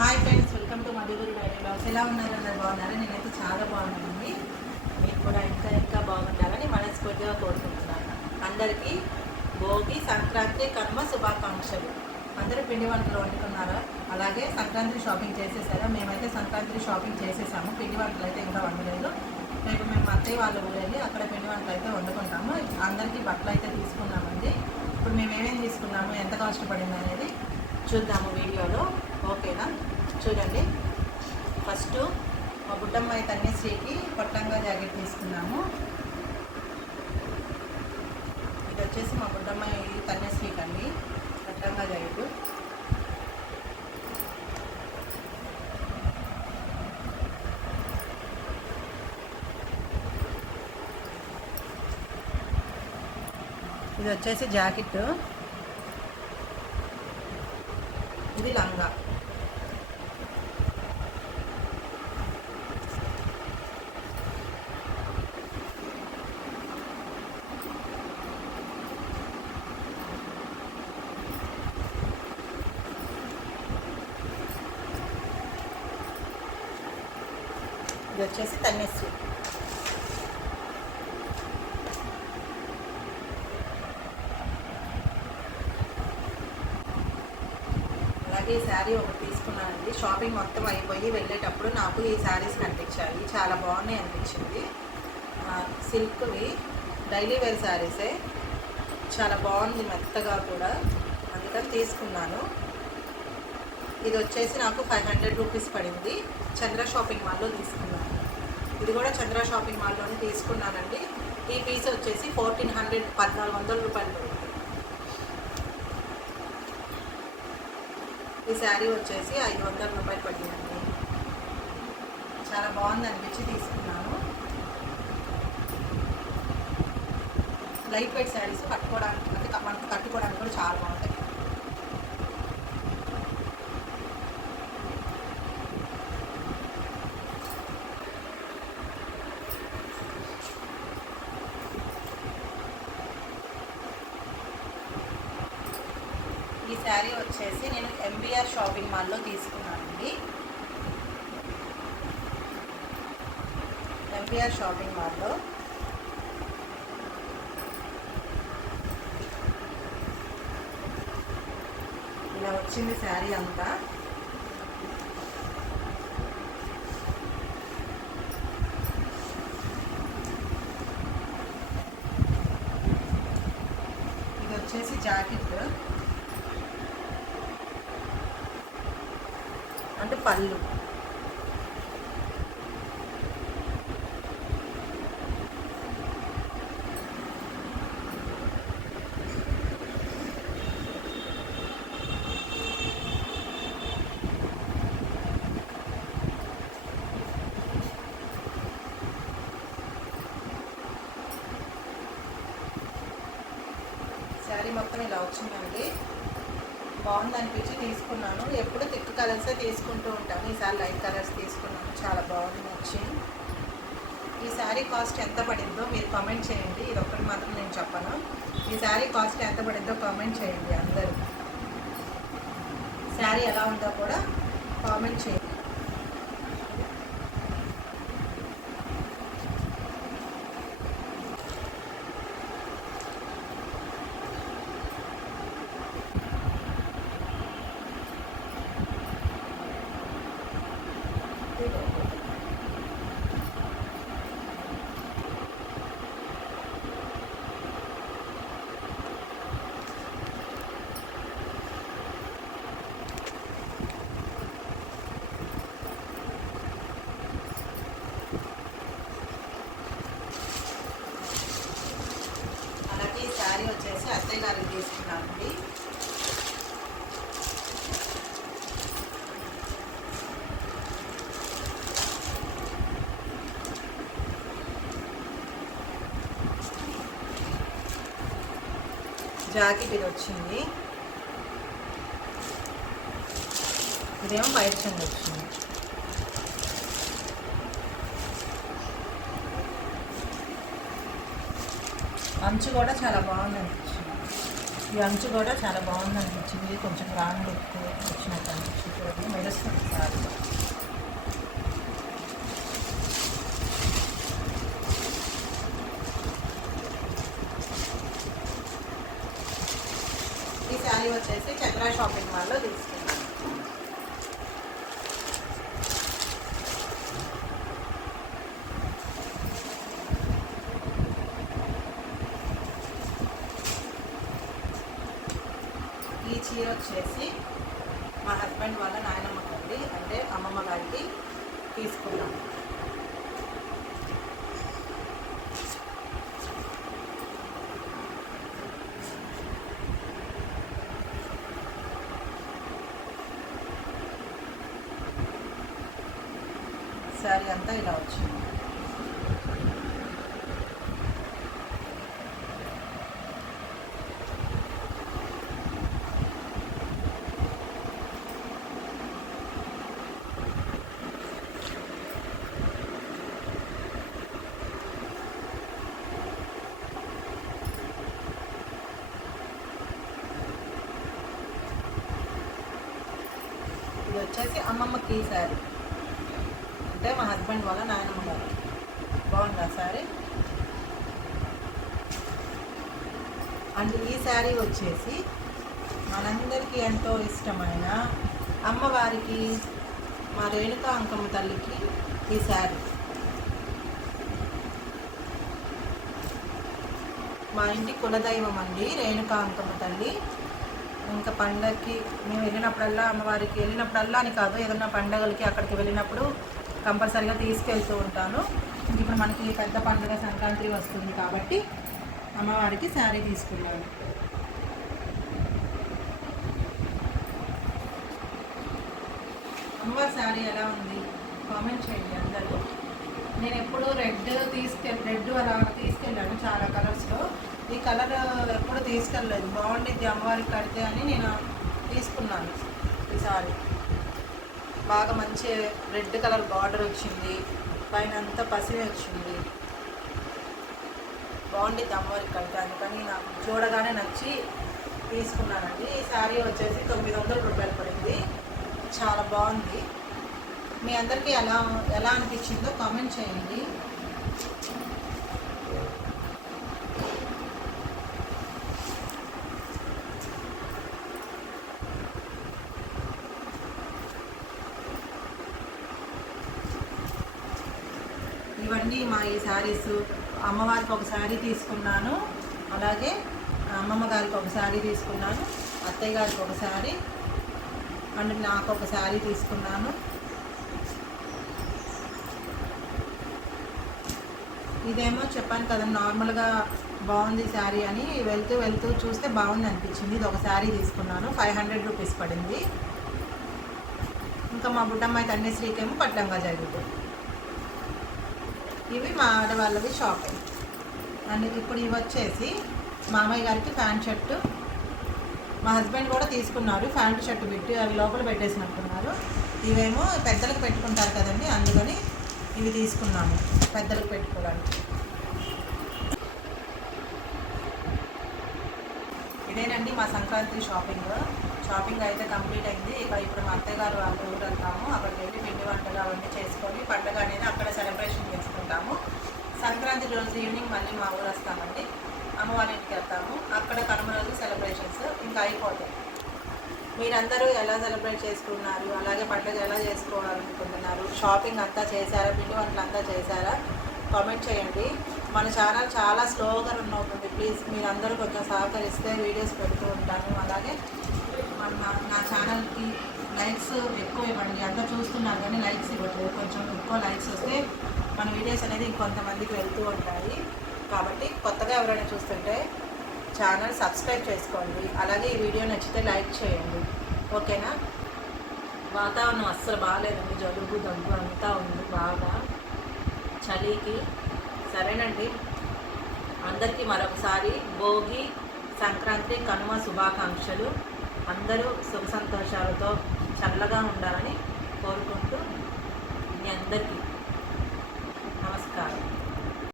Hi friends welcome to Madhuguru diary blogs ఎలా ఉన్నారు? అందరు బాగున్నారా? నేనైతే చాలా బాగున్నానండి. మీరు కూడా ఇంకా ఇంకా బాగుండాలని మనస్ఫూర్తిగా కోరుకుంటున్నాను. అందరికీ భోగి సంక్రాంతి కనుమ శుభాకాంక్షలు. అందరూ పిండి వంటలు వండుకున్నారా? అలాగే సంక్రాంతి షాపింగ్ చేసేసారా? మేమైతే సంక్రాంతి షాపింగ్ చేసేసాము. పిండి వంటలు అయితే ఇంకా వండలేదు. రేపు మేము అత్తయ్య వాళ్ళ ఊరెళ్ళి అక్కడ పిండి వంటలు అయితే వండుకుంటాము. అందరికీ బట్టలు అయితే తీసుకున్నామండి. ఇప్పుడు మేము ఏమేమి తీసుకున్నాము? ఎంత కాస్ట్ పడింది అనేది చూద్దాము వీడియోలో. ఓకేనా? చూడండి. ఫస్ట్ మా బుడ్డమ్మాయి కన్యశ్రీకి పొట్టంగా జాకెట్ తీసుకున్నాము. ఇది వచ్చేసి మా బుడ్డమ్మాయి కన్యశ్రీకి అండి పొట్టంగా జాకెట్. ఇది వచ్చేసి జాకెట్. ఇది లంగా. ఇది వచ్చేసి తన్నేశ్వరి అలాగే ఈ శారీ ఒకటి తీసుకున్నానండి. షాపింగ్ మొత్తం అయిపోయి వెళ్ళేటప్పుడు నాకు ఈ శారీస్ కనిపించాయి. చాలా బాగున్నాయి అనిపించింది. సిల్క్వి డైలీ వేర్ శారీసే. చాలా బాగుంది మెత్తగా కూడా. అందుకని తీసుకున్నాను. ఇది వచ్చేసి నాకు ఫైవ్ హండ్రెడ్ రూపీస్ పడింది. చంద్ర షాపింగ్ మాల్లో తీసుకున్నాను. ఇది కూడా చంద్ర షాపింగ్ మాల్లోనే తీసుకున్నానండి. ఈ పీస్ వచ్చేసి ఫోర్టీన్ హండ్రెడ్ పద్నాలుగు వందల రూపాయలు ఈ శారీ వచ్చేసి ఐదు వందల రూపాయలు పడిందండి చాలా బాగుంది అనిపించి తీసుకున్నాను. లైట్ వెయిట్ శారీస్ కట్టుకోవడానికి అంటే మనకు కట్టుకోవడానికి కూడా చాలా బాగుంటాయి ఈ శారీ వచ్చేసి నేను ఎంబీఆర్ షాపింగ్ మాల్లో తీసుకున్నానండి. ఎంబీఆర్ షాపింగ్ మాల్లో ఇలా వచ్చింది శారీ అంతా. ఇది వచ్చేసి జాకెట్ అంటే పళ్ళు. శారీ మొత్తం ఇలా వచ్చిందండి. బాగుంది అనిపించి తీసుకున్నాను. ఎప్పుడు థిక్ కలర్సే తీసుకుంటూ ఉంటాను ఈసారి లైట్ కలర్స్ తీసుకున్నాను చాలా బాగుంది నచ్చింది ఈ శారీ కాస్ట్ ఎంత పడిందో మీరు కామెంట్ చేయండి. ఇది ఒక్కటి మాత్రం నేను చెప్పను. ఈ శారీ కాస్ట్ ఎంత పడిందో కామెంట్ చేయండి అందరూ. శారీ ఎలా ఉందో కూడా కామెంట్ చేయండి. అలాగే ఈ శారీ వచ్చేసి అత్తయ్య గారికి తీసుకున్నానండి జాకెట్ ఇది వచ్చింది ఇదేమో బయట చెంది వచ్చింది అంచు కూడా చాలా బాగుంది అనిపించింది ఈ అంచు కూడా చాలా బాగుంది అనిపించింది కొంచెం రాంగ్ లుక్ వచ్చినట్టు అనిపించింది. చూడండి మెరుస్తుంది మిత్రా షాపింగ్ మాల్లో తీసుకున్నాను. ఈ చీర వచ్చేసి మా హస్బెండ్ వాళ్ళ నాయనమ్మ అంటే అమ్మమ్మ గారికి తీసుకున్నాము శారీ అంతా ఇలా వచ్చింది. ఇది వచ్చేసి అమ్మమ్మకి శారీ అంటే మా హస్బెండ్ వాళ్ళ నాయనమ్మ గారు. బాగుందా శారీ అండ్ ఈ శారీ వచ్చేసి మనందరికీ ఎంతో ఇష్టమైన అమ్మవారికి మా రేణుకా అంకమ్మ తల్లికి ఈ శారీ మా ఇంటి కులదైవం అండి రేణుకా అంకమ్మ తల్లి. ఇంకా పండగకి మేము వెళ్ళినప్పుడల్లా అమ్మవారికి వెళ్ళినప్పుడల్లా అని కాదు ఏదైనా పండగలకి అక్కడికి వెళ్ళినప్పుడు కంపల్సరీగా తీసుకెళ్తూ ఉంటాను. ఇప్పుడు మనకి పెద్ద పండుగ సంక్రాంతి వస్తుంది కాబట్టి అమ్మవారికి శారీ తీసుకున్నాను. అమ్మవారి శారీ ఎలా ఉంది? కామెంట్ చేయండి అందరూ. నేను ఎప్పుడు రెడ్ తీసుకెళ్ళి రెడ్ అలా తీసుకెళ్ళాను చాలా కలర్స్లో ఈ కలర్ ఎప్పుడు తీసుకెళ్ళలేదు. బాగుండిద్ది అమ్మవారికి కడితే అని నేను తీసుకున్నాను ఈ సారీ బాగా మంచి రెడ్ కలర్ బార్డర్ వచ్చింది. పైన అంతా పసివి వచ్చింది. బాగుంది అమ్మవారికి కడితే అందుకని నాకు చూడగానే నచ్చి తీసుకున్నానండి. ఈ శారీ వచ్చేసి తొమ్మిది వందల రూపాయలు పడింది. చాలా బాగుంది. మీ అందరికీ ఎలా ఎలా అనిపించిందో కామెంట్ చేయండి. ఇవన్నీ మా ఈ శారీస్ అమ్మవారికి ఒక శారీ తీసుకున్నాను. అలాగే అమ్మమ్మ గారికి ఒక శారీ తీసుకున్నాను. అత్తయ్య గారికి ఒక శారీ. అండ్ నాకు ఒక శారీ తీసుకున్నాను. ఇదేమో చెప్పాను కదా నార్మల్గా బాగుంది శారీ అని. వెళ్తూ వెళ్తూ చూస్తే బాగుంది అనిపించింది. ఇది ఒక శారీ తీసుకున్నాను. ఫైవ్ హండ్రెడ్ రూపీస్ పడింది. ఇంకా మా బుడ్డమ్మాయి కన్యశ్రీకేమో పట్టంగా జరుగుతుంది ఇవి మా ఆడవాళ్ళవి షాపింగ్. అండ్ ఇప్పుడు ఇవి వచ్చేసి మామయ్య గారికి ప్యాంట్ షర్టు. మా హస్బెండ్ కూడా తీసుకున్నారు ప్యాంట్ షర్ట్ పెట్టి అవి లోపల పెట్టేసినట్టున్నారు. ఇవేమో పెద్దలకు పెట్టుకుంటారు కదండి అందుకని ఇవి తీసుకున్నాము పెద్దలకు పెట్టుకోవడానికి. ఇదేనండి మా సంక్రాంతి షాపింగ్. షాపింగ్ అయితే కంప్లీట్ అయింది. ఇక ఇప్పుడు మా అత్తగారు గారు వాళ్ళ ఊరు వెళ్తాము. అక్కడికి వెళ్ళి పిండి వంటలు అవన్నీ చేసుకొని పండుగ అనేది అక్కడ సెలబ్రేషన్ చేసుకుంటాము సంక్రాంతి రోజు ఈవినింగ్ మళ్ళీ మా ఊరు వస్తామండి. అమ్మవారి ఇంటికి వెళ్తాము. అక్కడ కనుమ రోజు సెలబ్రేషన్స్ ఇంకా అయిపోతాయి. మీరందరూ ఎలా సెలబ్రేట్ చేసుకున్నారు? అలాగే పండుగ ఎలా చేసుకోవాలనుకుంటున్నారు? షాపింగ్ అంతా చేశారా? పిండి వంటలు అంతా చేశారా? కామెంట్ చేయండి. మన ఛానల్ చాలా స్లోగా రన్ అవుతుంది. ప్లీజ్ మీరందరూ కొంచెం సహకరిస్తే వీడియోస్ పెడుతూ ఉంటాను అలాగే మన నా ఛానల్కి లైక్స్ ఎక్కువ ఇవ్వండి. అందరూ చూస్తున్నారు కానీ లైక్స్ ఇవ్వట్లేదు. కొంచెం ఎక్కువ లైక్స్ వస్తే మన వీడియోస్ అనేది ఇంకొంతమందికి వెళ్తూ ఉంటాయి. కాబట్టి కొత్తగా ఎవరైనా చూస్తుంటే ఛానల్ సబ్స్క్రైబ్ చేసుకోండి. అలాగే ఈ వీడియో నచ్చితే లైక్ చేయండి. ఓకేనా వాతావరణం అస్సలు బాగాలేదండి. జలుబు దగ్గు అంతా ఉంది బాగా. చలికి సరేనండి. అందరికీ మరొకసారి భోగి సంక్రాంతి కనుమ శుభాకాంక్షలు. అందరూ సుఖ సంతోషాలతో చల్లగా ఉండాలని కోరుకుంటూ మీ అందరికీ నమస్కారం.